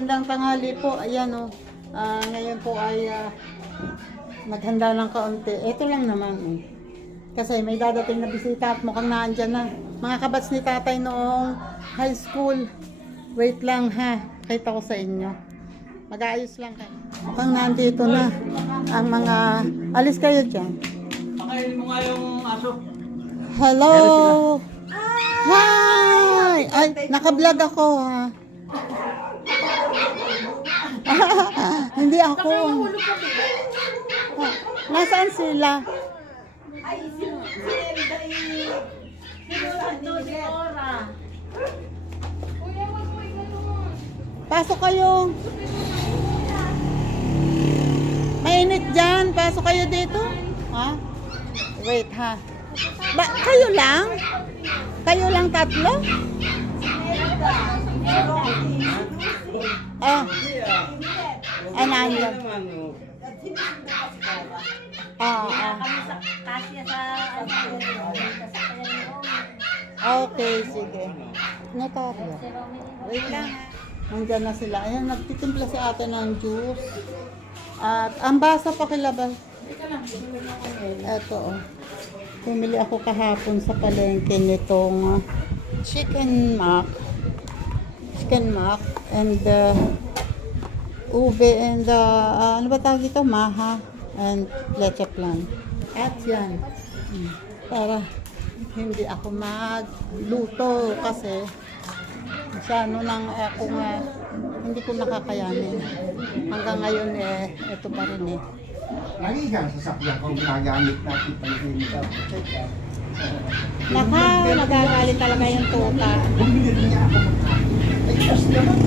Magandang tanghali po. Ayan o. Ngayon po ay naghanda ng kaunti. Ito lang naman eh. Kasi may dadating na bisita at mukhang naandyan na. Mga kabats ni tatay noong high school. Wait lang ha. Kita ko sa inyo. Mag-aayos lang kayo. Mukhang nandito na ang mga... Alis kayo dyan. Pakainin mo nga yung aso. Hello! Hi! Ay, naka-vlog ako ha. Hindi ako. Nasaan sila? Ay, si Nora. Pasok kayo. Mainit dyan. Pasok kayo dito. Ha? Wait ha. Kayo lang? Kayo lang tatlo? Ah. Ano yan? Kasya sa Okay, sige. Notaryo. Wait lang. Nandiyan na sila. Ayan, nagtitimpla si ate ng juice. At ang basa pakilabas. Ito oh. Pumili ako kahapon sa palengke nitong chicken mac and ube and ano ba tawag ito? Maha and leche plan. At yan. Para hindi ako magluto kasi masyado nang ako nga hindi ko nakakayanin. Hanggang ngayon ito pa rin eh. Lagi kang sasakyan kung ginagamit natin pang-hinta. Nagagalit talaga yung tuta. Bumili rin niya ako magkain. Ay, Diyos naman.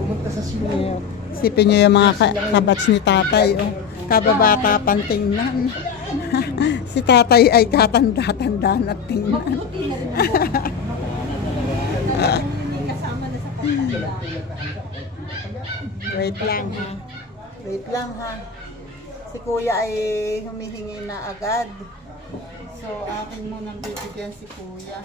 Pumunta sa swimming. Sipin nyo yung mga kabats ni tatay. Oh. Kababata pang tingnan. Si tatay ay katanda-tanda na tingnan. kasama na sa pagtanda. Wait lang ha. Wait lang ha. Si kuya ay humihingi na agad. So akin mo nang bibigyan si kuya.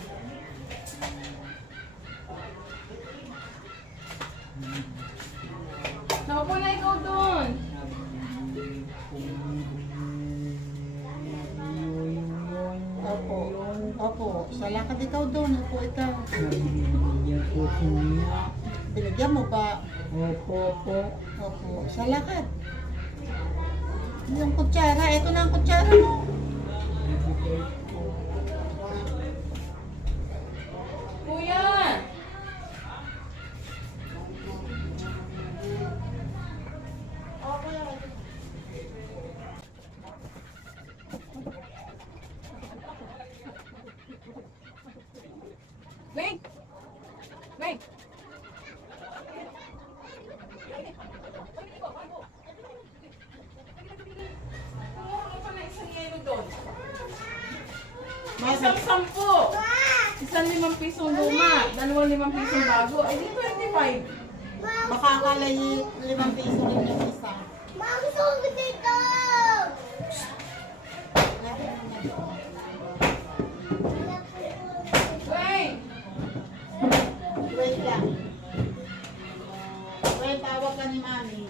Nakaupo na ikaw doon. Opo. Opo. Salakad ikaw doon. Opo ikaw. Binigyan mo ba? Opo. Opo. Salakad. Yung kutsara. Ito na ang kutsara mo. Kuya! Wait! Wait! Kumuha pa na isang yelo doon. Isang 10. Isang 5 pisong luma. 2 pisong bago. Ay, di 25. Baka akala 5 piso rin yung isa. Wait! Wait lang. Wait, tawag ka ni mami.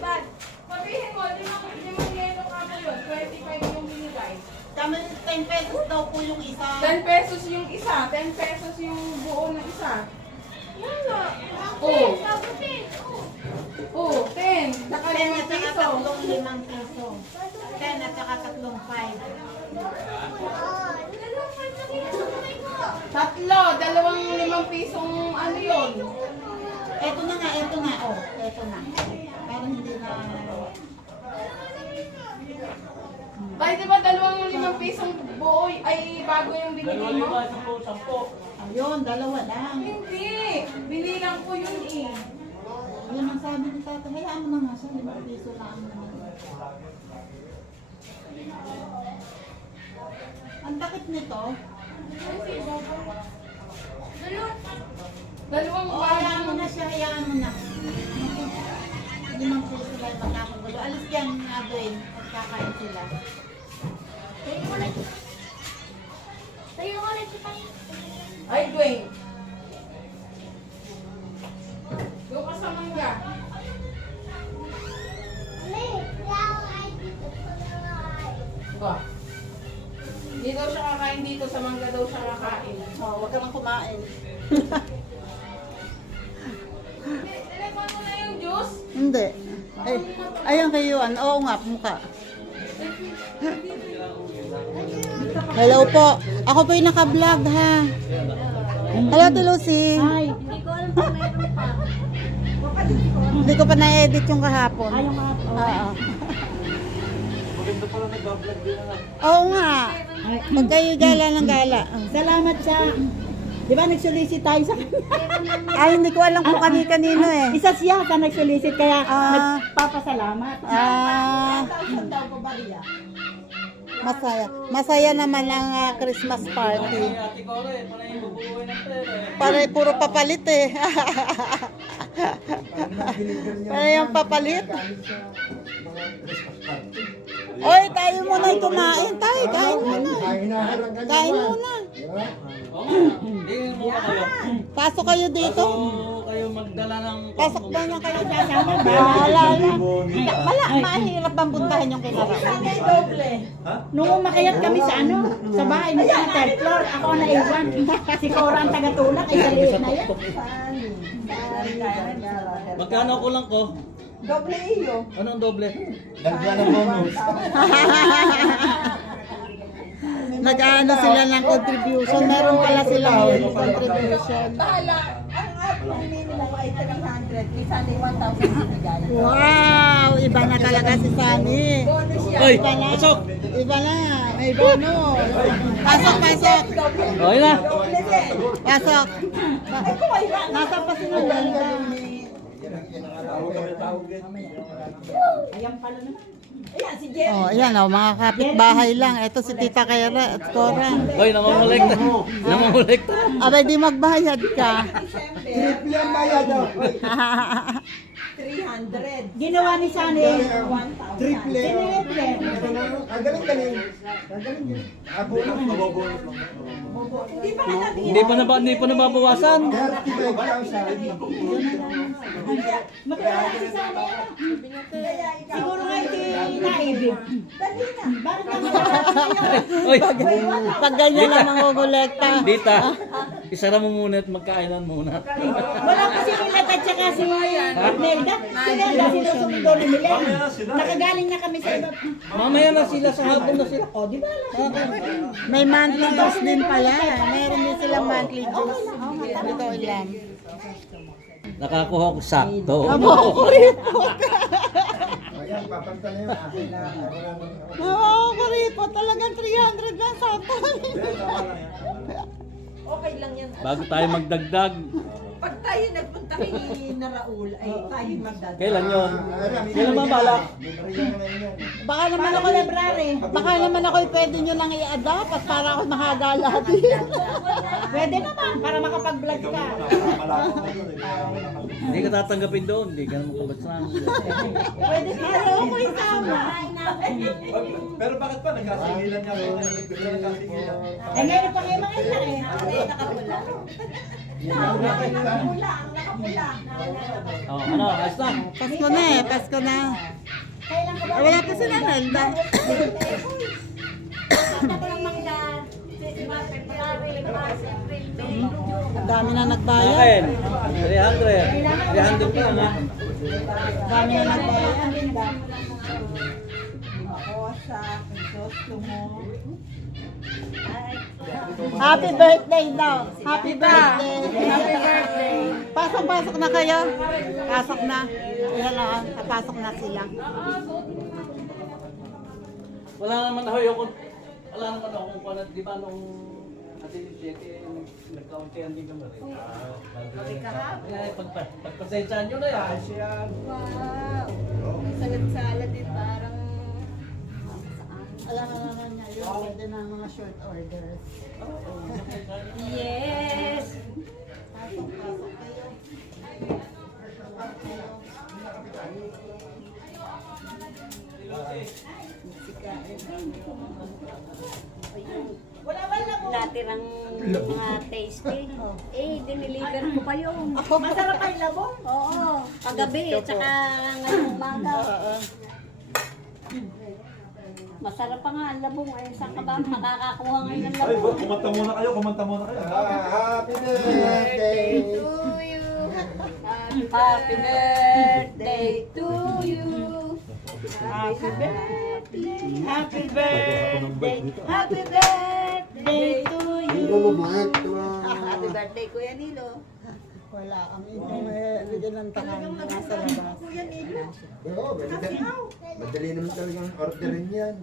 Bad. Sabihin mo, 5 yelo ka mo yun. 25 yung binigay. Kami 10 pesos daw po yung isa. 10 pesos yung isa. 10 pesos yung buo ng isa. Yan na. Oh. Oh, 10. Saka 10 at 5 saka piso. tatlong 5 piso. 10 at saka tatlong 5. Tatlo. 2 pisong ano yun. Eto na nga, eto na. Oh, eto na. Parang hindi na... Ay, di ba 2 pisong buo ay bago yung binigay mo? Ayun, dalawa lang. Hindi. Binilang ko yun eh. Yun ang sabi ni tata. Hayaan mo na nga siya. 5 piso lang naman. Ang takip nito. Dalawang Oh, hayaan mo na siya. Hayaan mo na. 5 piso lang magkakagulo. Alis yan nga doon. Pagkakain sila. Ay, Dwayne. Hindi daw siya kakain dito, sa mangga daw siya kakain. Oh, wag ka nang kumain. Nilagyan mo na yung juice? Hindi. Ay, ayun kayo, oo nga, mukha. Hello po. Ako po yung naka-vlog ha. Hello, Ate Lucy. Ay, hindi ko alam kung meron pa. Hindi ko pa na-edit yung kahapon. Ay, yung mga Oo. Oo nga. Pag kayo gala ng gala. Salamat sa... Di ba nag-solicit tayo sa kanya? Ay, hindi ko alam kung kani-kanino eh. Isa siya ka nag-solicit kaya Ah. nagpapasalamat. Masaya. Masaya naman ang Christmas party. Para puro papalit eh. Para yung papalit. Oy, tayo muna kumain. Tayo, kain muna. Kain muna. Pasok kayo dito. Kayo magdala ng... Pasok ba niya kayo kasama? Bahala na. Mahirap bang puntahan yung kinara? Nung umakyat kami sa sa bahay niya sa third floor, ako na iwan. Si Cora ang taga-tulak, ay daliit na yan. Magkano ko lang ko? Doble iyo. Anong doble? Dagdagan ng bonus. Nag-ano sila ng contribution. Meron pala silang yearly contribution. Ang minimum ay 300, minsan ay 1,000 binigay. Wow! Iba na talaga si Sunny. Hoy, Iba na. pasok! Iba na. May bonus. Pasok, pasok. Okay na. Pasok. Nasa pa si Nolanda. Ayan pala naman. Ayan, si Jerry. Oh, ayan oh, mga kapitbahay lang. Ito si Tita Kera at Cora. Hoy, namamulekta. Namamulekta. Abay, di magbayad ka. Triple ang bayad daw. 300. Ginawa ni Sunny 1,000. Triple. Triple. Kagaling. Kagaling yun. Bonus. Mabobonus lang. Hindi pa nga natin. Hindi pa nababawasan. 35,000. Magkano si Sunny? Siguro nga ito naibig. Dali na. Bakit naman Hoy, Pag ganyan lang nangugulekta. Dita. Isara mo muna at magkainan muna. wala kasi Milet at saka si Nelda. Si Nelda sinusundo ni Milet. Nakagaling na kami sa iba. Mamaya na sila sa hapon na sila. O, di ba? May monthly dues din pala. Meron din silang monthly dues. Ito ilan. Nakakuha ko sakto. Kuripot. Ayan, papanta na yun. Kuripot. Talagang 300 lang sa atin. Okay lang yan. Bago tayo magdagdag. Pag tayo nagpunta kay na Raul, ay tayo magdadala. Kailan yun? Kailan ba balak? Baka naman ako February. Baka naman ako pwede nyo lang i-adapt at para ako mahagala din. Pwede naman, para makapag-vlog ka. Hindi ka tatanggapin doon. Hindi ka naman kabatsan. Pwede araw ko isama. Pero bakit pa nagkasingilan niya ako? Nagkasingilan. Eh ngayon pa kayo makita eh. Nakapula. Nakapula. Oh, ano? Ayos na. Pasko na eh. Pasko na. Kailan ka ba? Wala pa sila Nelda. Ang dami na nagbayad. Akin. 300. 300 ka na. Dami na nagbayad. Happy birthday daw. Happy birthday. Happy birthday. Pasok na kayo. Pasok na. Ayan o. Pasok na sila. Wala naman ako yung... Wala naman ako kung paano. Di ba nung... Kasi yung Jete, nagkauntihan din naman rin. Pagpasensyahan nyo na yan. Wow. Salad-salad din parang... Alam na naman niya yung pwede na mga short orders. Yes! Pasok kayo. Natirang mga tasting. Diniliver ko pa yun. Masarap ang labong? Oo, kagabi, tsaka ngayong umaga. Masarap pa nga ang labong. Ay, saan ka ba makakakuha ngayon ng Ay, labong? kumanta muna kayo, kumanta muna kayo. Happy birthday to you. Happy birthday to you. Happy birthday. Happy birthday. Happy birthday to you. Happy birthday, Kuya Nilo. Wala kami. Bigyan ng tangan. Nasa labas. Oo, madali naman talagang orderin yan.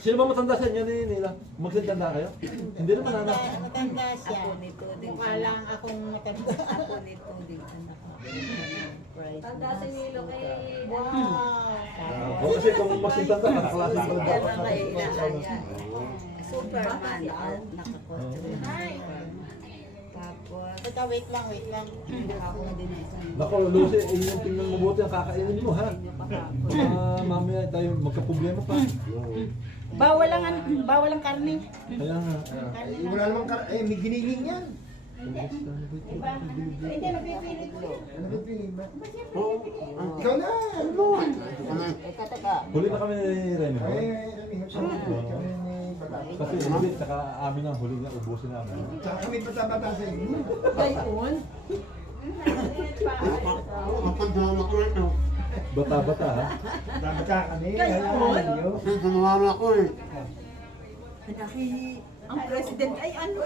Sino ba matanda sa inyo nila? Magsintanda kayo? Hindi naman anak. Matanda siya. Ako nito din. Mukha lang akong matanda. Ako nito din. Anak ko. Tanda si Nilo kay... Wow. Kasi kung magsintanda, nakaklase pa rin Yan dapat ang sa kainahaya. Superman. Nakakotre. Tapos, Teka, wait lang. ako din ay isang Nako, Lucy, yung tingnan mo buti ang kakainin mo, ha? Mamaya tayo magka-problema pa. Bawal ang karne. Kaya nga. Wala namang may giniling yan. Hindi, napipili ko yun. Ano ba piling ba? Ikaw na! Ano mo? teka. Huli na kami ni Remy. Ay, kami ni Bata. Kasi hindi, saka amin ang huli niya, ubusin namin. Tsaka kami bata-bata sa inyo. Gayon. Bata-bata, ha? Bata kami. Ang president ay ano?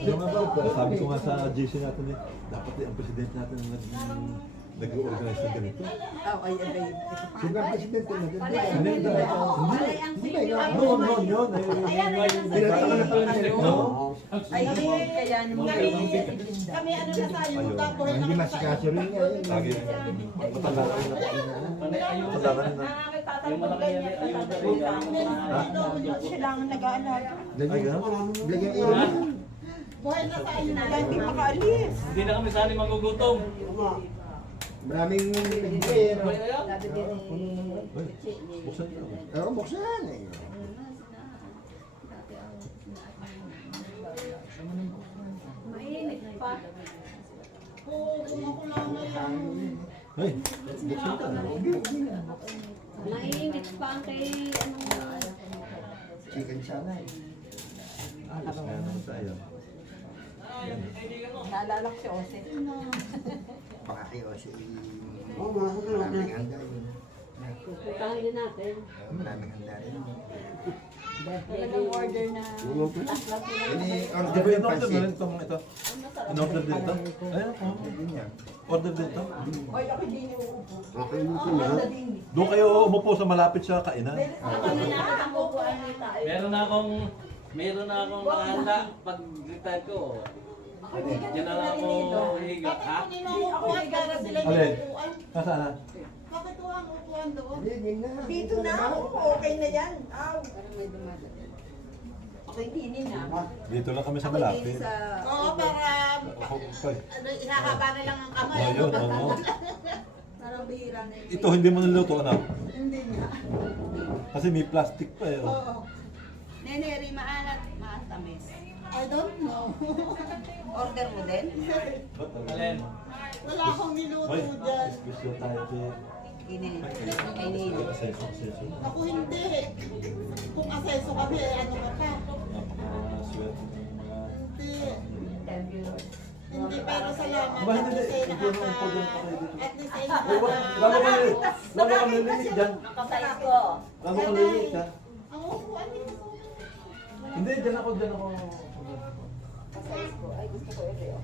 Yung nga ba, sabi ko nga sa GC natin dapat ang presidente natin nag-organize ng ganito. Sino ang presidente na din? Hindi, hindi. Noon yun. Pinataka na pala ni Rico. Ay, kaya naman Kami ano na tayo. Tapos Hindi masikaso rin niya. Lagi matanda na rin na. Matanda na rin na. Yung malaki yan, Siya lang ang nag-aalala. Ay, gano'n? Bigyan ilaw. buhay na tayo na Hindi makaalis. Hindi na kami sali magugutom. Maraming nagbigay. sabi din ni Buksan niyo. Oo, buksan eh. Mainit pa. Oo, kung ako lang ngayon. Ay, buksan ka. Mainit pa ang kay ano. Chicken sana eh. Ayos nga naman tayo. naalala ko si Ose. Baka kayo si... Maraming handa yun. Puputahin din natin. Maraming handa rin. Talagang order na Order Diba yung in-order pansit. na rin itong ito? In-order din ito? Ayun po. Yun yan. Order din ito? Ay, ako din yung Doon kayo umupo sa malapit sa kainan. Meron na akong nakahanda pag retire ko. Diyan na lang ako higa. Ha? Ako ay gara sila yung Alin? upuan. Nasaan na? Bakit ang upuan doon? Hindi, yun na. dito na ako. Okay na yan. Aw. Okay, dinin na. Dito lang kami sa Ako din malapit. sa... Oo, para Okay. ihahaba na lang ang kamay. Ayun, ano? Parang bihira na yun. Ito hindi mo niluto, ano? Hindi nga. Kasi may plastic pa eh. oh. Oo. Nene, maalat, maatamis. I don't know. Order mo din? Alin? Wala akong niluto Hoy, dyan. special tayo kay... Kay Nilo. Aseso. Ako hindi. Kung aseso kami, ano ka pa? Napaka-swerte ng mga... Hindi. Hindi, pero salamat. Aba, hindi, At least ay hindi. Hindi, pag-yan pa kayo dito. At least ay Lalo kang lilit dyan. Nakasayas ko. Lalo kang lilit dyan. Ang upuan dito. Hindi, dyan ako. Nakasayas ko. Ay, gusto ko ito.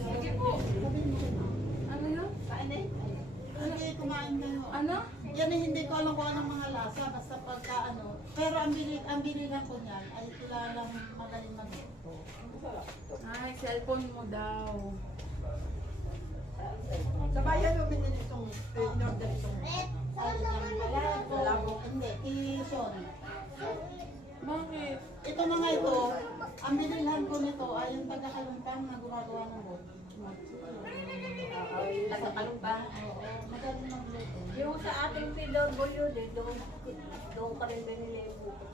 Sige po. Ano yun? Sige, kumain kayo. Ano? Yan ay hindi ko alam kung anong mga lasa, basta pagka ano. Pero ang bilihan ko niyan ay kilalang magaling magluto. Ay, cellphone mo daw. Sa bayan mo binili itong in-order itong... Hindi, Kison. Bakit? Ito mga ito, ang binilhan ko nito ay yung taga-kalumpang na gumagawa ng bot. Taga-Kalumpang. Oo, magaling magluto. Yung sa ating PWD, doon ka rin binili yung bukot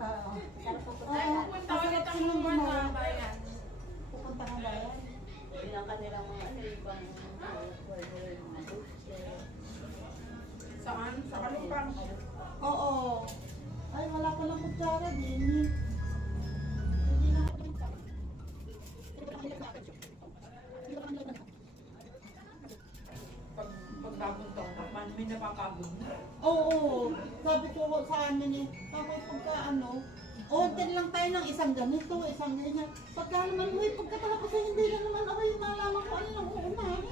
Oo. Sarap po Oo, Pupunta ulit ang naman na bayan. pupunta ka ba yan? Yun ang kanilang mga ano, ibang pwede rin mga dulce. Sa Saan? Sa Kalupang. Oo. Ay, wala palang kutsara din. Hindi na ako dito. Pag bagong taon, may napapagod na. Oo. Sabi ko sa amin eh, tapos pagka order lang tayo ng isang ganito, isang ganyan. Pagka naman, pagkatapos ay hindi na naman ako yung malaman ko ano nang uunahin.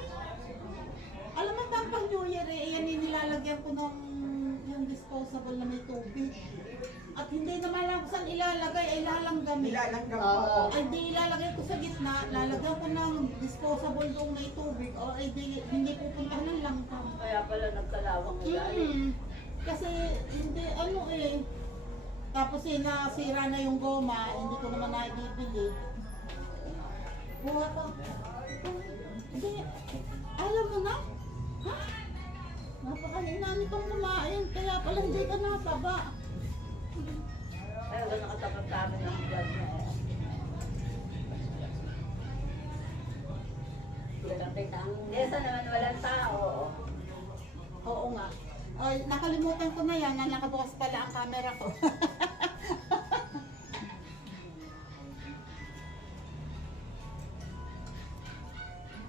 Alam mo ba pang New Year eh, yan yung nilalagyan ko ng yung disposable na may tubig. At hindi naman lang kung saan ilalagay, ay lalanggam eh. Nilalanggam ko. Ay di ilalagay ko sa gitna, lalagyan ko ng disposable doong may tubig, o ay di, hindi pupuntahan ng langgam. Kaya pala nagkalawang nila. Kasi hindi tapos nasira na yung goma, hindi ko naman naibibili. Buha ko. Hindi, alam mo na? Ha? Napakahina nitong kumain, kaya pala hindi ka nataba. Kaya wala nakatapat sa amin ang vlog niya. Nesa naman walang tao. Oo nga. Ay, nakalimutan ko na yan, na nakabukas pala ang camera ko.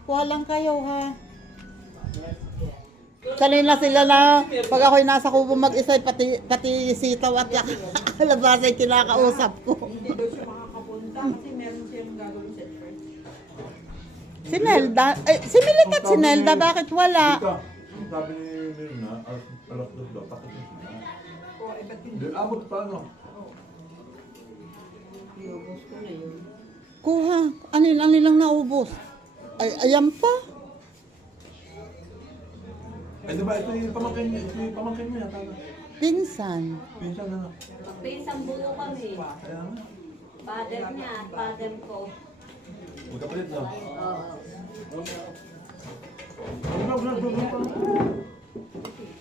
Kuha lang kayo ha. Kanina sila na, pag ako'y nasa kubo mag-isa, pati sitaw at labas ay kinakausap ko. Hindi daw siya makakapunta kasi meron siyang gagawin sa church. Si Nelda, si Milit at si Nelda, bakit wala? Sabi ni Mirna, alas 2 daw, tapos na sila. O, ba't hindi? Hindi, abot pa no? Iubos ko na yun. Kuha, ano lang naubos? Ay, ayan pa. Eh di ba ito yung pamangkin niya, yata na. Pinsan. Pinsan na na. Pinsang buo kami. Kaya nga. Father niya, father ko. Magkapalit na. Oo.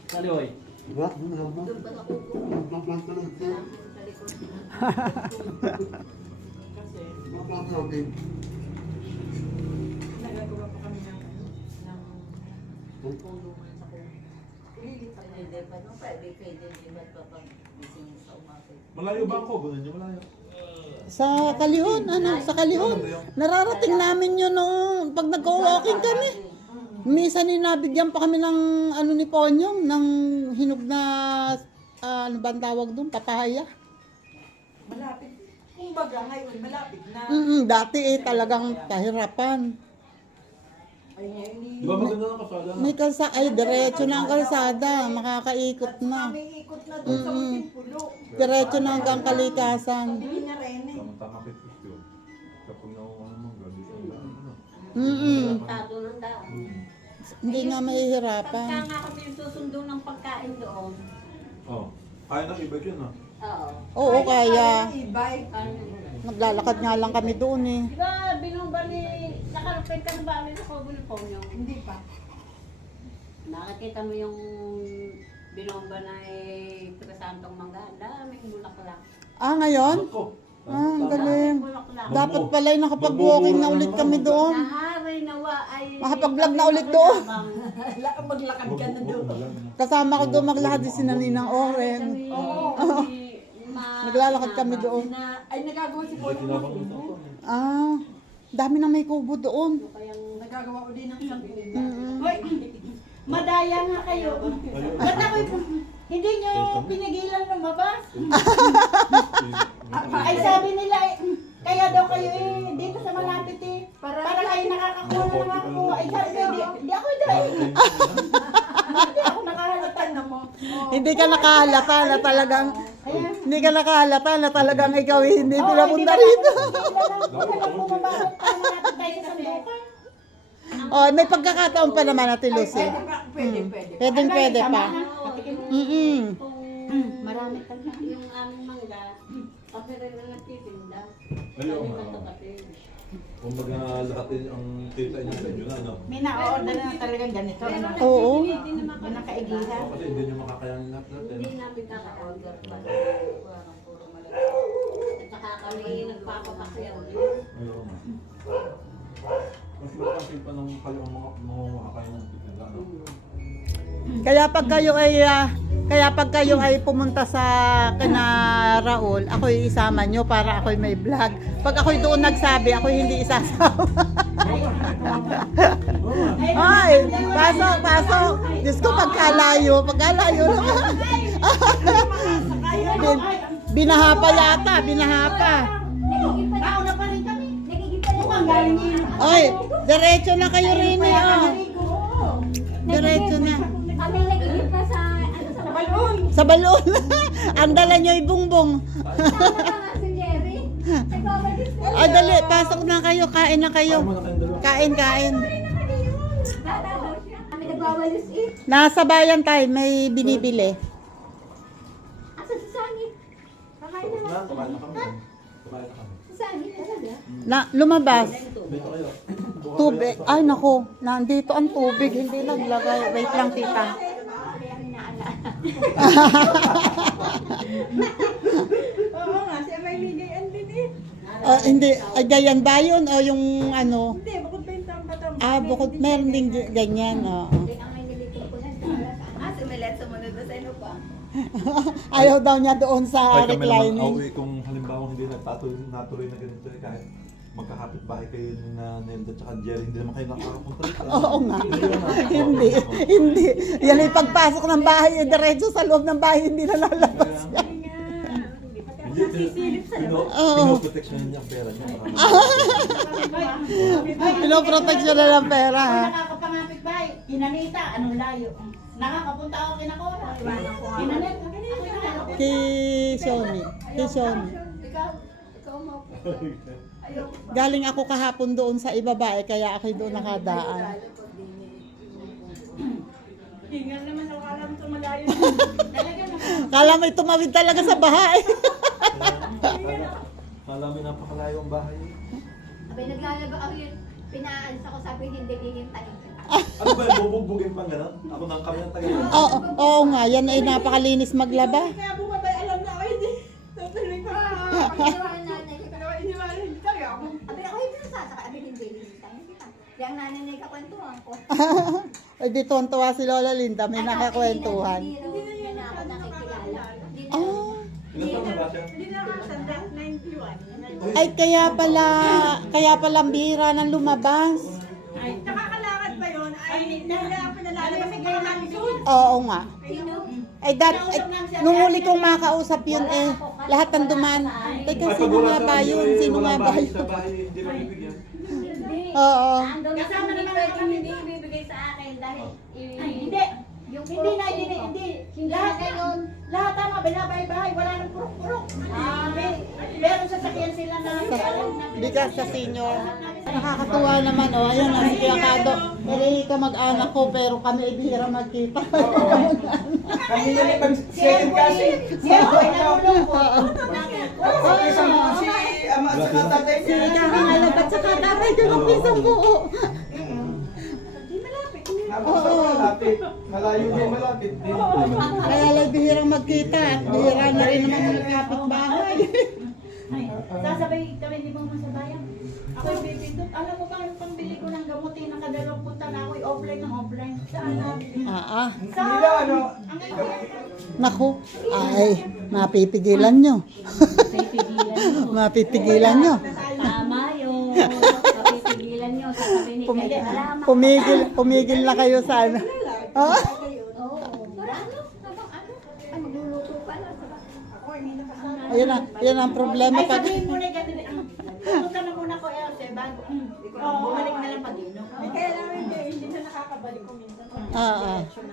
Salihoy. Doon pa sa kuko. Kasi nagagawa pa kami ng Kulungan sa kuko. Hindi pa no, pwede di ba pa pag gising sa umaga. Malayo ba ako? Ganun niyo malayo. Sa Kalihon, sa Kalihon. Nararating namin yun nung pag nag-walking kami. Minsan nabigyan pa kami ng ni Ponyong, ng hinog na, ano ba ang tawag doon, papaya. malapit. Kumbaga ngayon, malapit na. Dati talagang kahirapan. Ay, ngayon, Di ba maganda ng kasada na? May kalsada, ay diretso na ang kalsada, makakaikot na. may ikot na doon sa Ultimpulo. Diretso na hanggang Kalikasan. Hindi na rin eh. Tama-tama kay Kristo. Kapag nakuha mo, gabi sa ano. Tato ng daan. Hindi nga mahihirapan. Pagka nga kami susundo ng pagkain doon. Oh. Kaya na iba yun ah. Oo. Oo, kaya. E-bike. Naglalakad nga lang kami doon eh. Di ba, binumba ni, nakarapin ka na ba kami sa Cobo ni Ponyo? Hindi pa. Nakakita mo yung binomba na Santong Mangga, daming bulaklak. Ah, ngayon? Ako. Ah, ang galing. Daming bulaklak. Dapat pala ay nakapag-walking na ulit kami doon. Naharay nawa ay... Makapag-vlog na ulit doon. Maglakad ka na doon. Kasama ko doon maglakad din si Naninang Oren. Oo. Naglalakad kami doon. Ay, nagagawa si Paul ng kubo. Ah, dami na may kubo doon. Nagagawa ko din ng isang kubo. Hoy, madaya nga kayo. Ba't ako hindi nyo pinigilan lumabas? Ay sabi nila, kaya daw kayo dito sa malapit para kayo nakakakuha na nakakuha. Ay sabi ko, di ako dahil. Hindi ako nakahalata na mo. Hindi ka nakahalata na talagang ikaw hindi pinapunta rito. Bumabasok pa malapit tayo sa sandukan. Oh, may pagkakataon pa naman Ate Lucy. Pwede pa. Marami talaga. Yung aming mangga, kami rin na nagtitinda. Ayaw Kami nga. magkapatid. Kung baga lahat ang kita niyo sa inyo na, no? May na-order na talagang ganito. Oo. Hindi naman kami Nakaigihan. Kasi hindi niyo makakayanin lahat natin. Hindi namin kaka-order pa. Puro malaki. At saka kami nagpapakasya ulit. Ayaw nga. Mas malaking pa nung kayo ang mga kayo ng titinda, no? Kaya pag kayo ay pumunta sa kina Raul, ako'y isama nyo para ako'y may vlog. Pag ako'y doon nagsabi, ako'y hindi isasama. Ay, pasok. Diyos ko, pagkalayo naman. Binahapa yata, binahapa. Nauna pa rin kami. Nagiging pala Mukhang galing niya. Oy, diretso na kayo rin eh. Oh. Diretso na. Kami nagiging pa sa, sa balon. Sa balon. Ang dala nyo ay bungbong. Tama ka nga si Jerry. Nagbabalis na. Ay, dali, pasok na kayo, kain na kayo. Kain. Bata daw siya. Kami nagbabalis eh. Nasa bayan tayo, may binibili. Asa si Sani? Kakain naman. Si Sani talaga? Na, lumabas. Dito kayo. Tubig. Ay, nako. Nandito ang tubig. Hindi naglagay. Wait lang, tita. Oo nga, siya may ligayan din eh. Hindi. Ay, ganyan ba yun? O yung ano? Hindi, bukod pa yung tambata. Bukod meron din ganyan. Oo. Hindi ang may nilito ko na. Si Melet, sumunod ba sa ino pa? Ayaw daw niya doon sa Ay, kami naman reclining. auwi kung halimbawa hindi natuloy na ganito eh, kahit magkakapit bahay kayo na Nelda at Jerry, hindi naman kayo nakakapunta rito. Oo nga. Hindi naman. Hindi. Hindi. Yan ay pagpasok ng bahay, diretso sa loob ng bahay, hindi na lalabas yan. Oo. Pinoproteksyon niya ang pera niya. Pinoproteksyon na ng pera, ha? Nakakapangapit ba? Inanita, anong layo? Nakakapunta ako kinakora. Inanet, Kay Shoni. Ikaw mo. Galing ako kahapon doon sa ibaba, kaya ako'y doon nakadaan. Hingal naman ako alam ito malayo. Kala mo'y tumawid talaga sa bahay. Kala mo napakalayo ang bahay. Abay, naglalaba ako yun. Pinaalis ako, sabi hindi hihintayin kita. Ano ba yung bubugbugin pang gano'n? Ako nang kami ng tagay. Oo nga, yan ay napakalinis maglaba. Kaya bumabay, alam na ako hindi. Tutuloy pa. Ginawa ng nanay ko. Pero iniwala hindi tayo ako. Abay, ako yung pinasasaka. Abay, hindi hihintayin kita. Di ang nanay na ikakwentuhan ko. Ay, di tuwan-tuwa si Lola Linda, may Ano, nakakwentuhan. Hindi na ako nakikilala. Hindi na. Ah, Ilan taon na ba siya? Hindi na ako sanda, 91. ay kaya pala ang bihira ng lumabas. Ay, nakakalakad pa yun. Ay, hindi na ako nalalabas. Kasi kaya namin doon. Oo nga. Sino? Ay, nung huli kong makausap yun lahat ng duman. Teka, sino nga ba yun? Sino nga ba yun? Sa bahay, hindi mabibigyan. Hindi. Oo. Andun na Kasama hindi naman pwedeng kami. hindi ibibigay sa akin dahil Hindi. yung Hindi na, hindi. Lahat na yun. Lahat tama, binabahay-bahay. Wala nang purok-purok. Meron sasakyan sila na. Bigas sa senior. Nakakatuwa naman, oh. Ayan, si Kuya Kado. Pwede ka mag-anak ko, pero kami ay bihira magkita. Kami na pag second kasi. Siya ko ay nalulungkot. Si ama at saka tatay Si Kakangalab at saka tatay ko ng pisang buo. Malapit. Malayo din, malapit din. Kaya lang bihirang magkita at bihira na rin naman mga kapitbahay. Sasabay kami di ba sa bayan? Ako yung bibindot. Alam mo ba yung pambili ko ng gamutin ng kadalawang punta na ako offline ng offline? Saan nabili? Nila, ano? Naku, ay, mapipigilan nyo. Mapipigilan nyo. tama yung kapipigilan nyo. Sasabihin ni Kaya, salamat. Pumigil na kayo sa ano. Oo. Para ano? Ay, magluluto pa lang. Ayan ang problema Ay, pag... sabihin mo na ganun. Punta na muna ko Else, bago. Bumalik na lang pag-inom. Kaya namin hindi na nakakabalik ko minsan.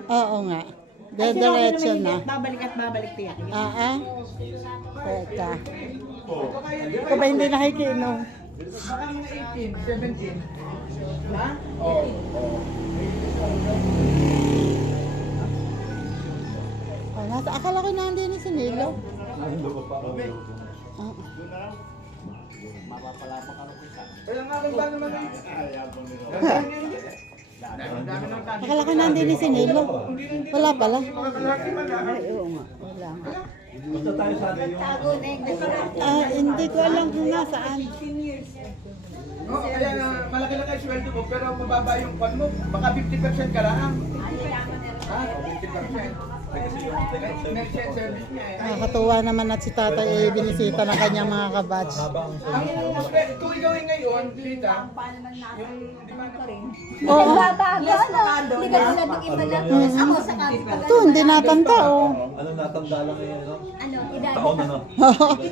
Oo nga. Diretso na. Babalik at babalik tiyak. Teka. Ikaw ba hindi nakikinom? Baka mga 18, 17. Ha? Akala ko nandun si Nilo. Kaya nga rin ba naman eh? Akala ko nandun si Nilo. Wala pala. Makakalaki man ah. Wala nga. Basta tayo sana yung... Hindi ko alam kung nasaan. Oo, kaya nga malaki lang ang sweldo mo pero mababa yung kwan mo. Baka 50% ka lang. Ha? Nakakatuwa naman at si tatay ay binisita ng kanyang mga kabatch. Kung ikaw ay ngayon, Lita, Oo. Hindi ka tulad ng iba na. Ako sa kapit. Ito, hindi natanda oh. Ano natanda lang ngayon, ano? Ano, edad. Taon ano?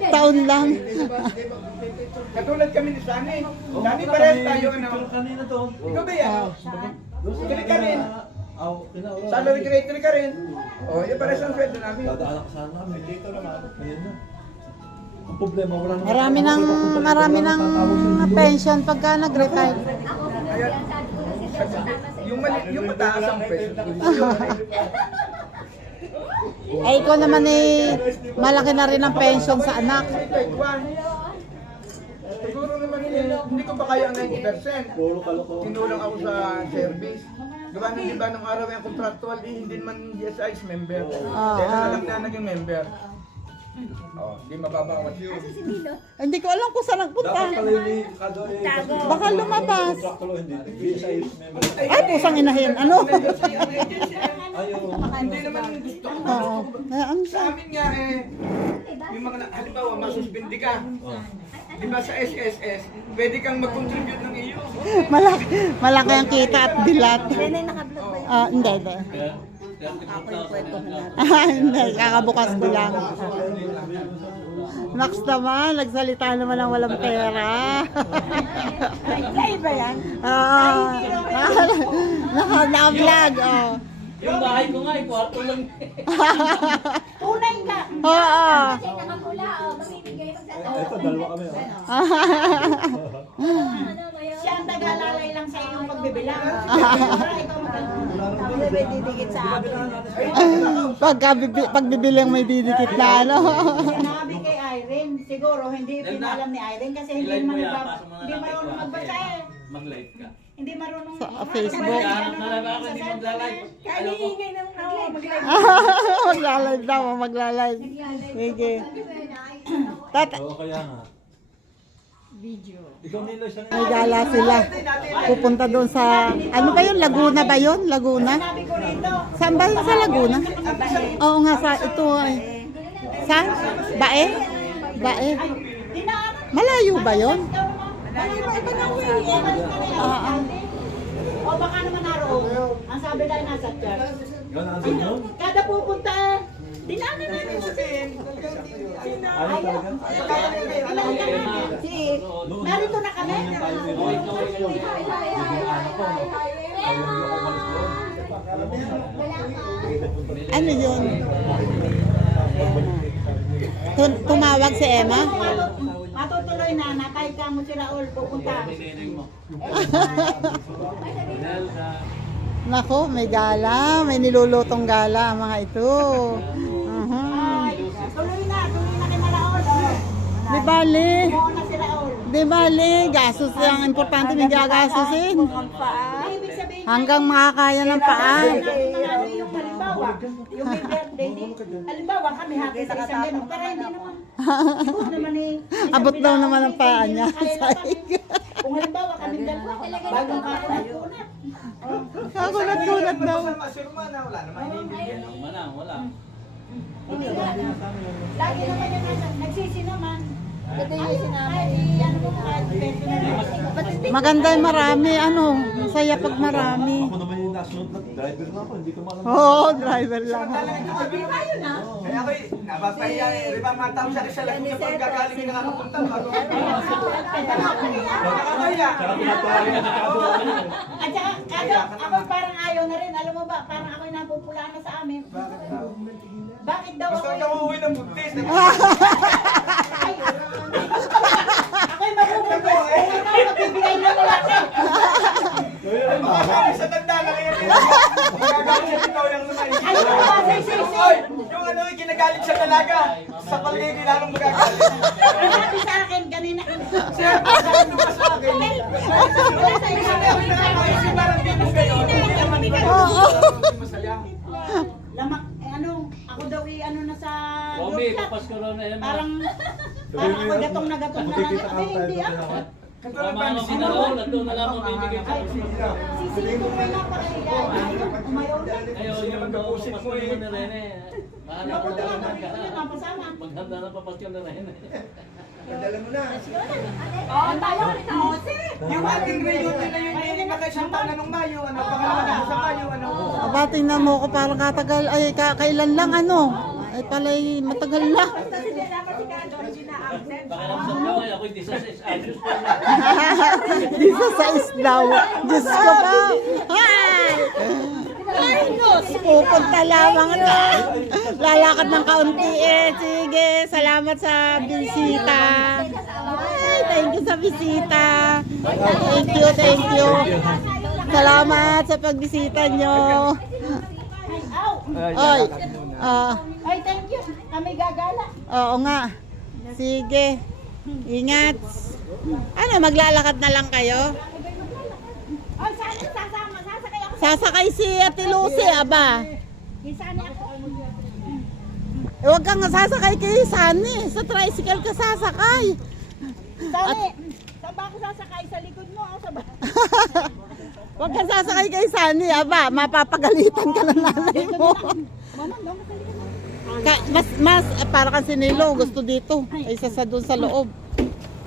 Taon lang. katulad kami ni Sunny. Sunny parehas tayo, ano? Kanina doon. Ikaw ba yan? Kili ka rin. Pinaura. Salary creator ka rin. O, yung parehas ang sweldo namin. Dadaan ako sana kami. Dito naman. Ayun na. Ang problema, wala naman. Marami ng pension pagka nag-retire. Ako, sabi ko na siya sa tama sa Yung mataas ang peso. Ay, ikaw naman eh, malaki na rin ang pension sa anak. Siguro naman hindi ko pa kaya ang 90%. Puro kaloko. Tinulong ako sa service. Gawa ng iba nung araw yung contractual, hindi naman GSI is member. Kaya na lang na naging member. Oh, hindi mababawas yun. si Milo. Hindi ko alam kung saan nagpunta. Dapat pala yun eh. Kado eh. Baka lumabas. Contractual hindi. BSI member. Ay, pusang inahin. Ano? Ayaw. Hindi naman gusto ko. Oo. Ang Sa amin nga yung mga, halimbawa, masuspindi ka. Di ba sa SSS, pwede kang mag-contribute ng iyo. malaki ang kita at dilat. Hindi naka-vlog ba yun? Hindi. Hindi, kakabukas ko lang. Max naman, nagsalita naman ng walang pera. Ay, ba yan? Naka-vlog. Yung bahay ko nga, kwarto lang. Tunay ka. Oo. Kasi nakapula, mamimigay magsasawa. Ito, dalawa kami. Oh. Ano ba yun? Siya ang tagalalay lang sa iyong pagbibilang. Para ikaw may didikit sa akin. Pagbibilang may didikit na, ano? Sinabi kay Irene, siguro hindi pinalam ni Irene kasi hindi Ilike mo man yan, pasok mo na hindi natin marunong kwarto. magbasa eh. Mag-live ka. Hindi marunong Sa Facebook. Magkahanap na lang ako, hindi mag-live. Ayaw ko. Magla-live daw, magla-live. Sige. Oo, kaya nga. Ikaw nila siya May gala sila. Pupunta doon sa, ano ba yun? Laguna ba yun? Laguna? Sabi ko rito, Saan ba yun? Sa Laguna? Oo nga, sa ito ay. Sa? Bae? Bae? dinaanan Malayo ba yun? daw naman. Iba na o baka naman naroon. Ang sabi dahil nasa church. Yan, andun yun? Kada pupunta eh, dinaanan namin sa Ayaw talaga? Si, narito na kami. Ano yun? Tumawag si Emma? Matutuloy na, nakay ka mo si Raul, pupunta. Nako, may gala. May nilulutong gala ang mga ito. Ay, tuloy na kay Maraol. Di bali. Oo na si Raul. Di bali. Gastos ang importante may gagastusin. Ibig sabihin, Hanggang makakaya ng paa. ano yung halimbawa, yung may birthday din. Halimbawa kami hati sa isang ganun, pero hindi naman. Siguro naman eh. isang Abot daw bilang naman ang kami, paa hindi niya. naman kaya naman. Kung halimbawa kami dalawa, bagong kakunat-kunat. Kakunat-kunat daw. Wala naman hinihigyan. Wala. Lagi naman yung nagsisi naman. Ito yung sinabi. Ano mo kahit peso na rin. Maganda yung marami. Ano, masaya pag marami. Ako naman yung nasunod na driver na ako. Hindi ko malam. Oo, driver lang. Kaya ako'y napapahiya eh. Di ba matao siya sa lahat yung pagkagaling na nakakapunta bago. Nakakapahiya. Tsaka pinatuloy na At saka, kado, ako parang ayaw na rin. Alam mo ba, parang ako'y napupula na sa amin. Bakit daw Gusto ako niya uuwi ng buntis. ako'y mabubuntis? Ikaw magbibigay ng lalaki. Makakami sa tanda na ngayon. Magagalit siya ikaw yung lumay. Ano ba ba, sisi? Oy, yung ano yung ginagalit sa dalaga. Sa palagay nilalong magagalit. Ang sabi sa akin, kanina. Siya, ano ba sa akin? Wala sa isang Kasi parang ganun kayo. Oo. Masaya. Lamak, ano, ako daw ano na sa Romy, group chat. papas ko rin na yan. Parang ako gatong na gatong na lang. Magkikita ka Ay, hindi tayo ah. Katulad Tama ba ang ni pinalaw, nandun na lang ang bibigay ko. Sisingin ko may napakahiya. Umayaw na. Ngayon, yung Pagkapusit papasko mo eh. naman ni Rene. Bahala ko na lang Napasama. maghanda ng papasyon na Rene. Padala mo na. Oo, tayo. Jose. Yung ating reunion na yun, hindi pa kayo isang taon na nung Mayo, ano, pangalawa na sa Mayo, ano. Aba, tingnan mo ko parang katagal. Ay, kailan lang ano. Ay, pala'y matagal na. Basta si Dela kasi kahit hindi na-absent. Baka lang sa buhay, ako'y 16 anyos pa na. Dito sa isdaw. Diyos ko pa. Ay! Ay, Diyos. Pupunta lamang na. Lalakad ng kaunti eh. Sige, salamat sa bisita. Ay, thank you sa bisita. Thank you, thank you. Salamat sa pagbisita nyo. Ay, Ay, thank you. Kami gagala. oo nga. Sige. Ingat. Ano, maglalakad na lang kayo? Ay, sasama. Sasakay ako. Sasakay si Ate Lucy, aba. Isani ako. Eh, huwag kang sasakay kay Sunny. Sa tricycle ka sasakay. Sani, saan ba ako sasakay? Sa likod mo o sa ba? Huwag kang sasakay kay Sunny, aba. Mapapagalitan ka ng nanay mo. Mama, doon ka sa likod mo. Mas, para kang sinilo. Gusto dito. Ay, sa doon sa loob.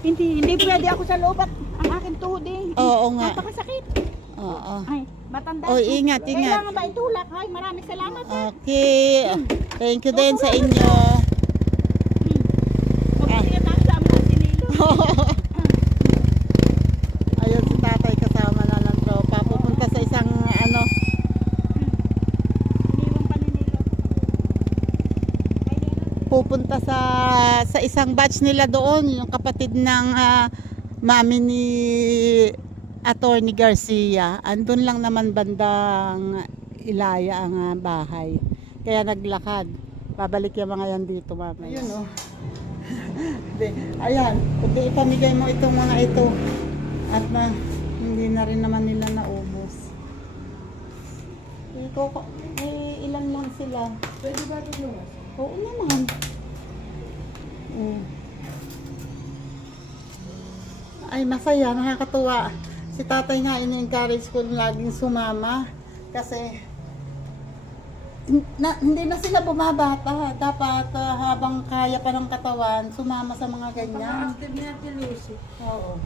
Hindi pwede ako sa loob at ang aking tuhod eh. Oo nga. Napakasakit. Oo. Ay, matanda. Oy, ingat, ingat. Kailangan ba itulak? Ay, maraming salamat. Okay. Thank you din sa inyo. Pagkasiya tayo sa mga sinilo. Ayun si tatay kasama na ng tropa. Pupunta sa isang ano. Iniwang paninilo. Pupunta sa isang batch nila doon. Yung kapatid ng mami ni Attorney Garcia. Andun lang naman bandang Ilaya ang bahay. Kaya naglakad. Babalik yung mga yan dito mamaya. Ayun oh. Ayan, kundi ipamigay mo itong mga ito. At hindi na rin naman nila naubos. Ilan lang sila. Pwede ba ito? Oo naman. Ay, masaya, nakakatuwa. Si tatay nga, ini-encourage ko laging sumama. Kasi, hindi na sila bumabata. Dapat habang kaya pa ng katawan, sumama sa mga ganyan. Active niya si Lucy. Oo.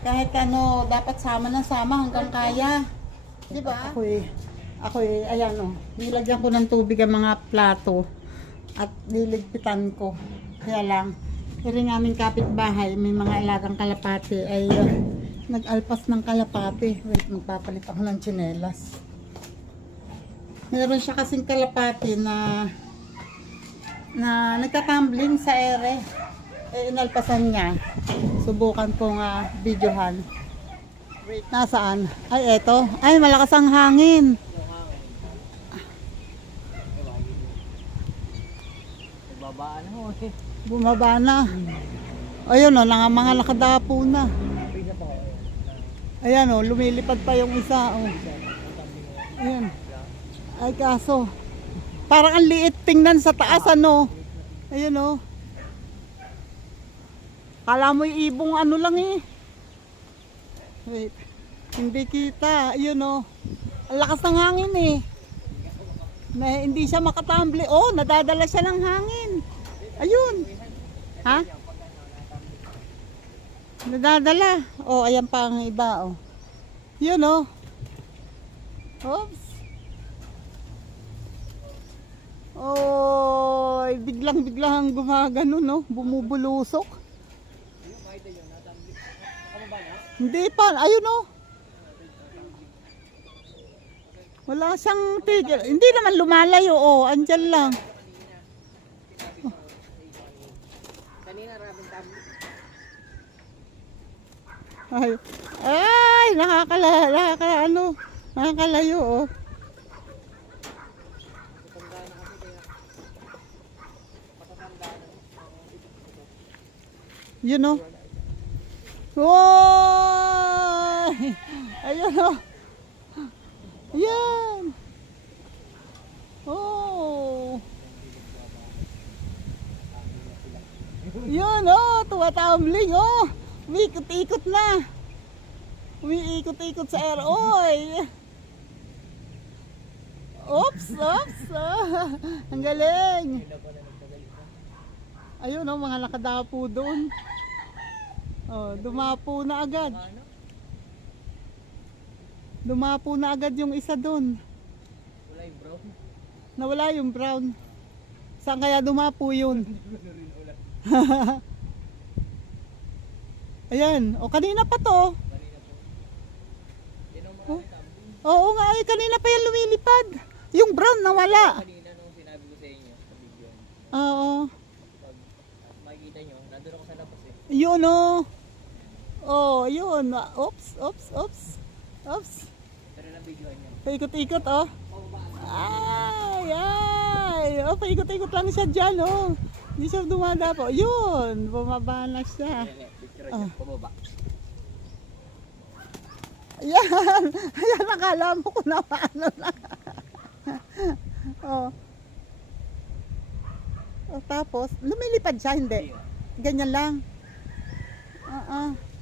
Kahit ano, dapat sama na sama hanggang kaya. Di ba? Ako ayan o. Nilagyan ko ng tubig ang mga plato. At niligpitan ko. Kaya lang, rin aming kapitbahay, may mga alagang kalapati ay nag-alpas ng kalapati. Wait, magpapalit ako ng tsinelas. Meron siya kasing kalapati na nagtatumbling sa ere. Eh, inalpasan niya. Subukan kong videohan. Wait, nasaan? Ay, eto. Ay, malakas ang hangin. Bumaba na. Ayun o, mga nakadapo na. Ayan o, lumilipad pa yung isa o. Ayan. Ay kaso, parang ang liit tingnan sa taas ano. Ayun o. Kala mo yung ibong ano lang eh. Wait, hindi kita. Ayun o. Ang lakas ng hangin eh. Hindi siya makatamble. Oh, nadadala siya ng hangin. Ayun. Ha? Nadadala. Oh, ayan pa ang iba, oh. Yun, oh. Oops. Oh, biglang gumagano, no? Bumubulusok. Hindi pa. Ayun, oh. Wala siyang tigil. Hindi naman lumalayo, oh. Andyan lang. Ay, nakakalayo, oh. You know? Woy! Ayun, oh. Ayan. Oh. Yan, oh. Tumatambling, oh. Umiikot-ikot na. Umiikot-ikot sa air. Oy! Oops, oops. Ang galing. Ayun oh, mga nakadapo doon. Oh, dumapo na agad. Dumapo na agad yung isa doon. Wala yung brown. Nawala yung brown. Saan kaya dumapo yun? Ayan. O kanina pa to. Oh. Oo nga eh. Kanina pa yan lumilipad. Yung brown nawala. Kanina nung sinabi ko sa inyo sa video, Oo. pag makikita nyo, nandun ako sa labas eh. Yun oh. Oh, yun. Oops, oops, oops. Oops. Pero na-videoan nyo. Paikot-ikot oh. Ay, ay. Oh, paikot-ikot lang siya dyan oh. Hindi siya dumadapo. Yun. Bumaba na siya. Picture nyo, pababa. Ayan. Ayan, nakala mo kung napaano na. Oh. Oh, tapos, lumilipad siya, hindi. Ganyan lang.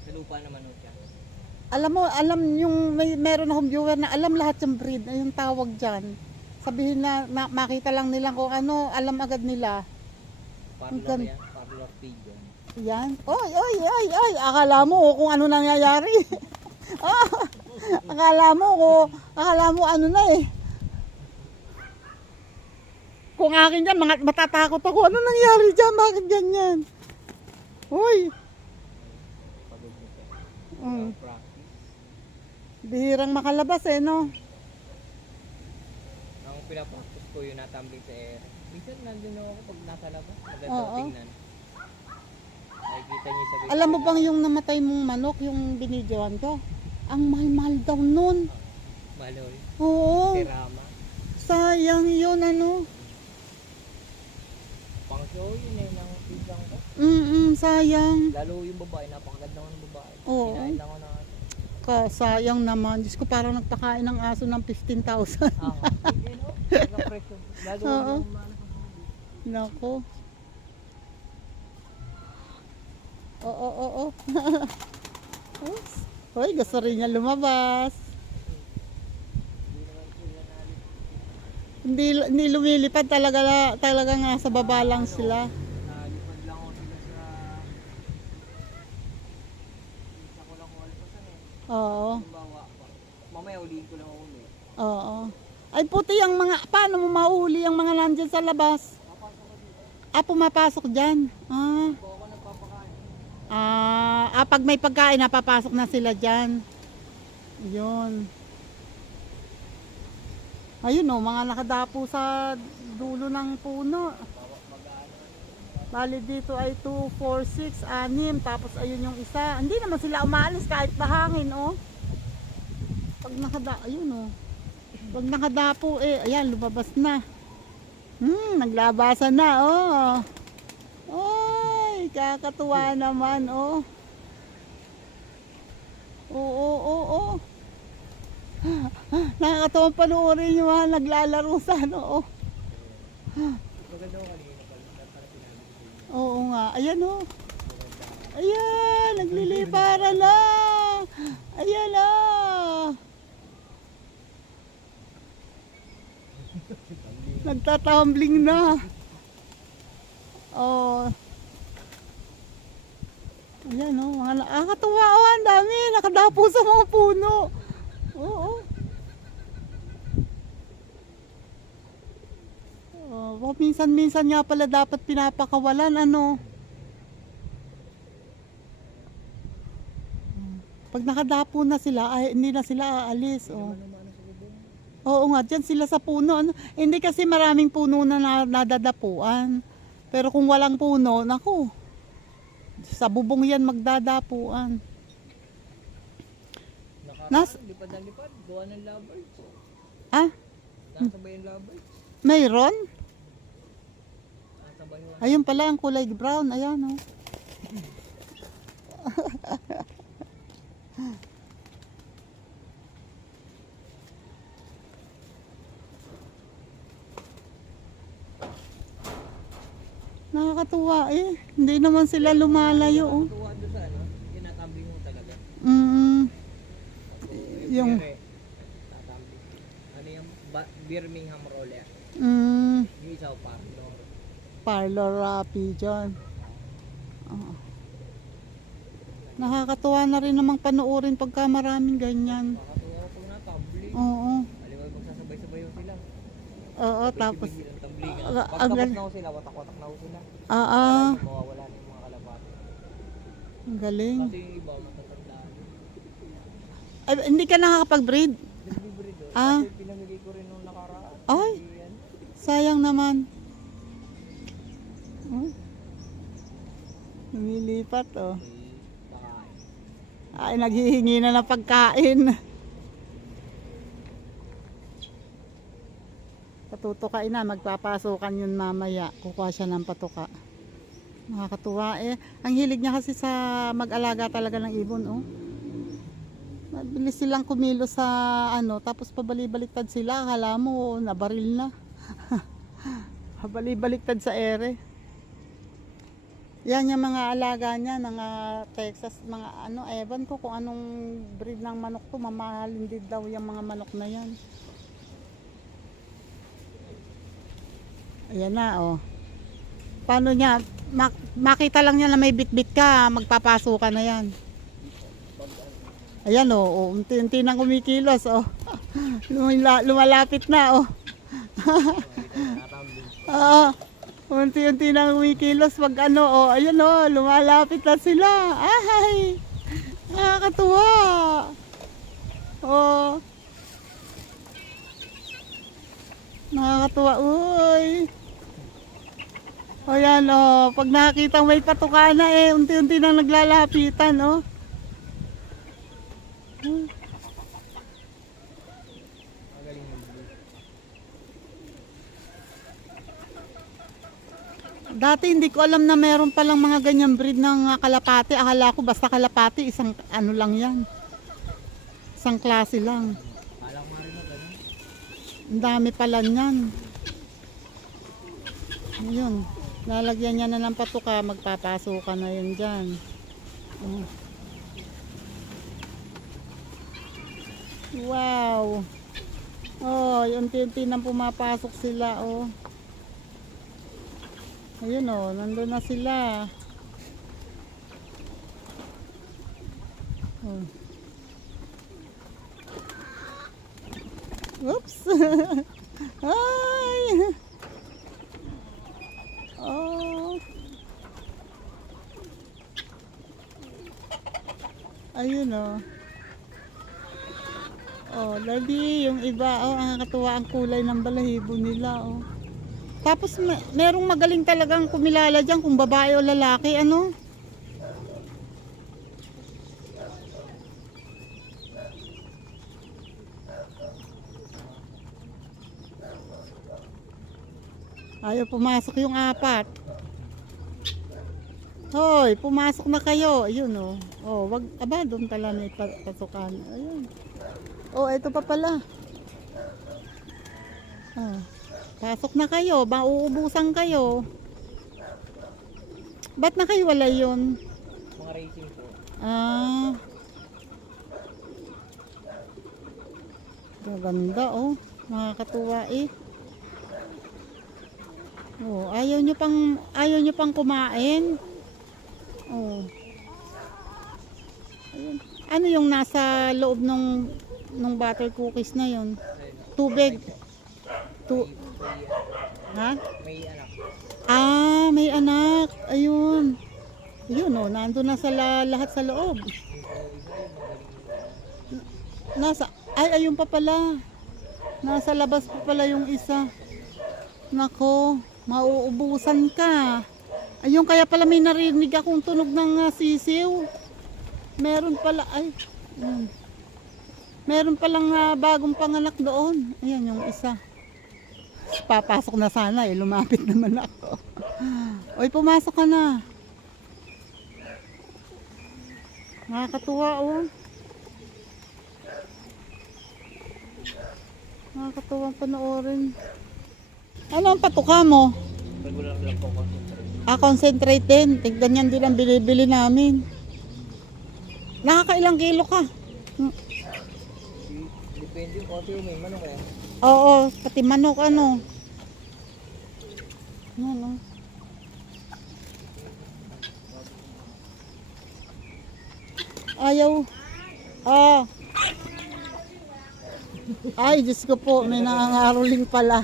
Sa lupa naman o siya. Alam mo, alam yung meron akong viewer na alam lahat yung breed, yung tawag dyan. Sabihin na, makita lang nila kung ano, alam agad nila. Parlor yan, parlor pigeon. Yan. Oy, oy, oy, oy. Akala mo kung ano nangyayari. Ah, akala mo ano na eh. Kung akin dyan, matatakot ako. Ano nangyari dyan? Bakit ganyan? Uy. Pagod mo siya. Mm. Practice. Bihirang makalabas eh, no? Ang pinapractice ko yung natumbling sa air. Minsan nandun ako pag nasa labas. Maganda Oo. tingnan. Nakikita niyo sa video. Alam mo bang yung namatay mong manok, yung binidyoan ko? Ang mahal-mahal daw nun. Maloy. Oo. Si Rama. Sayang yun, ano? Pang show yun eh, ng pisang ko. Sayang. Lalo yung babae, napakaganda ko ng babae. Oo. Kinain lang ako ng aso. Sayang naman. Diyos ko, parang nagpakain ng aso ng 15,000. Hindi no? Ang presyo. Lalo Oo. yung Nako. Oo. Oops. Hoy, gusto rin niya lumabas. Hindi lumilipad talaga nga sa baba lang sila. nalipad lang ako nila sa... Isa ko lang kung alipasan eh. Oo. Halimbawa, mamaya ulihin ko lang ako ulit. Oo. Ay puti ang mga, paano mo mahuli ang mga nandyan sa labas? Pumapasok dyan. Pag may pagkain, napapasok na sila dyan. Yun. Ayun o, mga nakadapo sa dulo ng puno. Bali dito ay 2, 4, 6, 6. Tapos ayun yung isa. Hindi naman sila umaalis kahit bahangin o. Pag pag nakadapo ayan, lumabas na. Naglabasan na Ay, kakatuwa naman Oo. Nakakatawang panoorin yung mga naglalaro sa Maganda ko kanina para sinabi ko. Oo nga, ayan Ayan, nagliliparan na. Ayan Nagtatumbling na. Ayan mga nakakatuwa ang dami, nakadapo sa mga puno. Oo. Minsan nga pala dapat pinapakawalan Pag nakadapo na sila, hindi na sila aalis. Oo nga, dyan sila sa puno. Hindi kasi maraming puno na nadadapuan. Pero kung walang puno, naku, sa bubong yan magdadapuan. Lipad na lipad, gawa ng lovebirds. Nasabay yung lovebirds. Mayroon? Nasabay yung Ayun pala ang kulay brown. Ayan Nakakatuwa Hindi naman sila lumalayo tuwa doon sa Yung Ano yung Birmingham Roller? Yung isa pa, parlor pigeon. Oo. Nakakatuwa na rin namang panoorin pagka maraming ganyan. Nakatuwa ko na tumbling. Oo. Alimag magsasabay-sabay yung sila. Oo, tapos Bigil ang tumbling. Aga- Pagtapos aga- na ho sila, watak-watak na ho sila. Mawawala na yung mga kalapati. ang galing. Kasi yung iba, matatandaan. Ay, hindi ka nakakapag-breed? Nag-libre doon. Ah. Kasi pinamili ko rin nung nakaraan. Ay, Yan. sayang naman. Oh. Lumilipat oh. Pakain. Ay, naghihingi na ng pagkain. Patutukain na, magpapasukan yun mamaya. Kukuha siya ng patuka. Nakakatuwa eh. Ang hilig niya kasi sa mag-alaga talaga ng ibon oh. Mabilis silang kumilos sa ano, tapos pabali-baliktad sila. Akala mo, nabaril na. Pabali-baliktad sa ere. Yan yung mga alaga niya, mga Texas, mga ano, ewan ko kung anong breed ng manok to, mamahalin din daw yung mga manok na yan. Ayan na, oh. Paano niya, makita lang niya na may bit-bit ka, magpapasukan na yan. Ayan, oh, unti-unti nang kumikilos, oh. Lumalapit na, oh. Oo. Unti-unti na umikilos pag ano, oh, ayun oh, lumalapit na sila. Ay, nakakatuwa. Oh. Nakakatuwa, uy. O yan, oh, pag nakakita may patuka na eh, unti-unti na naglalapitan, oh. Dati hindi ko alam na meron palang mga ganyang breed ng kalapati. Akala ko basta kalapati, isang ano lang yan. Isang klase lang. Ang dami pala niyan. Ayun. Lalagyan niya na ng patuka, magpapasukan na yun dyan. Oh. Wow. Oh, unti-unti nang pumapasok sila, oh. Ayun oh, nandun na sila. Oh. Oops. Ay. Oh. Ayun oh. Oh, lagi yung iba oh, ang katuwa ang kulay ng balahibo nila oh. Tapos merong magaling talagang kumilala dyan kung babae o lalaki, ano? Ayaw pumasok yung apat. Hoy, pumasok na kayo. Ayun oh. Oh, wag aba doon pala may pasukan. Ayun. Oh, ito pa pala. Ah. Pasok na kayo, mauubusan kayo. Ba't nakaiwala yun? Mga racing po. Ah. Ganda oh. Nakakatuwa eh. Oh, ayaw nyo pang kumain. Oh. Ayun. Ano yung nasa loob nung butter cookies na yun? Tubig. Ha? May anak. Ah, may anak. Ayun. Ayun oh, nandun na sa lahat sa loob. Ayun pa pala. Nasa labas pa pala yung isa. Nako, mauubusan ka. Ayun, kaya pala may narinig akong tunog ng sisiw. Meron pala, meron palang bagong panganak doon. Ayan yung isa. Papasok na sana eh, lumapit naman ako. Oy, pumasok ka na. Nakakatuwa oh. Nakakatuwa panoorin. Ano ang patuka mo? Regular lang po concentrate. Concentrate din. Tignan yan din ang binibili namin. Nakakailang kilo ka? Depende yung konti yung may manok eh. Oo, pati manok ano. Ano. Ayaw. Ah. Ay, Diyos ko po, may nangangaroling pala.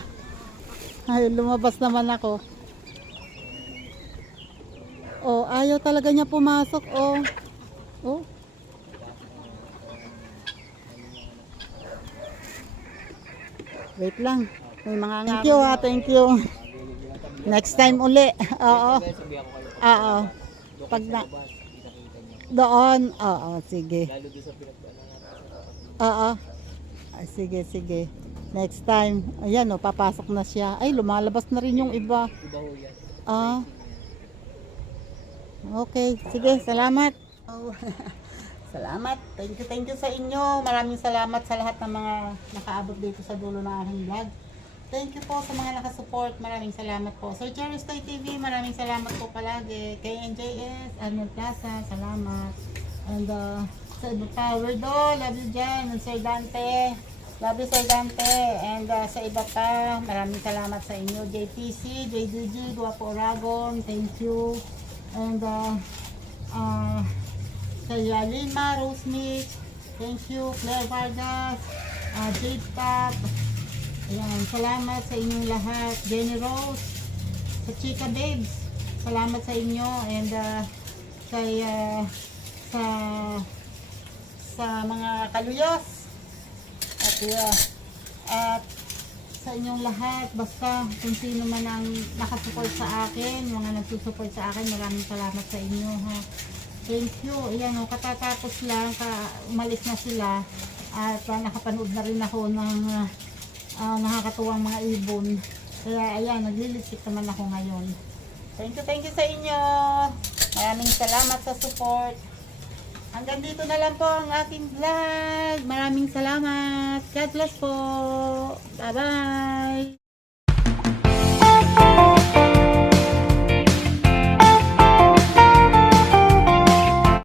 Ay, lumabas naman ako. Oh, ayaw talaga niya pumasok. Oh. Oh. Wait lang. May mga thank you ha, thank you. Next time uli. Oo. Sabi ako kayo. Oo. Pag na doon. Oo, sige. Lalo doon sa pinagdaanan natin. Oo. Ay, sige, sige. Next time. Ayan oh, papasok na siya. Ay, lumalabas na rin yung iba. Iba ho yan. Ah. Okay, sige, salamat. Salamat. Thank you sa inyo. Maraming salamat sa lahat ng mga nakaabot dito sa dulo ng aking vlog. Thank you po sa mga nakasupport. Maraming salamat po. Sir Cherry Stoy TV, maraming salamat po palagi. Kay NJS, Arnold Plaza, salamat. And sa iba pa, Werdo, love you dyan. And Sir Dante, love you Sir Dante. And sa iba pa, maraming salamat sa inyo. JPC, JDG, Guapo Oragon, thank you. And kay Lima, Rosemix, thank you. Claire Vargas, Jade Tap, ayan, salamat sa inyong lahat. Jenny Rose, sa Chica Babes, salamat sa inyo. And kay sa mga kaluyos at sa inyong lahat, basta kung sino man ang nakasupport sa akin, mga nagsusupport sa akin, maraming salamat sa inyo ha. Thank you. Ayan o, katatapos lang, umalis na sila at nakapanood na rin ako ng nakakatuwang mga ibon. Kaya ayan, naglilipit naman ako ngayon. Thank you sa inyo. Maraming salamat sa support. Hanggang dito na lang po ang aking vlog. Maraming salamat. God bless po. Bye-bye.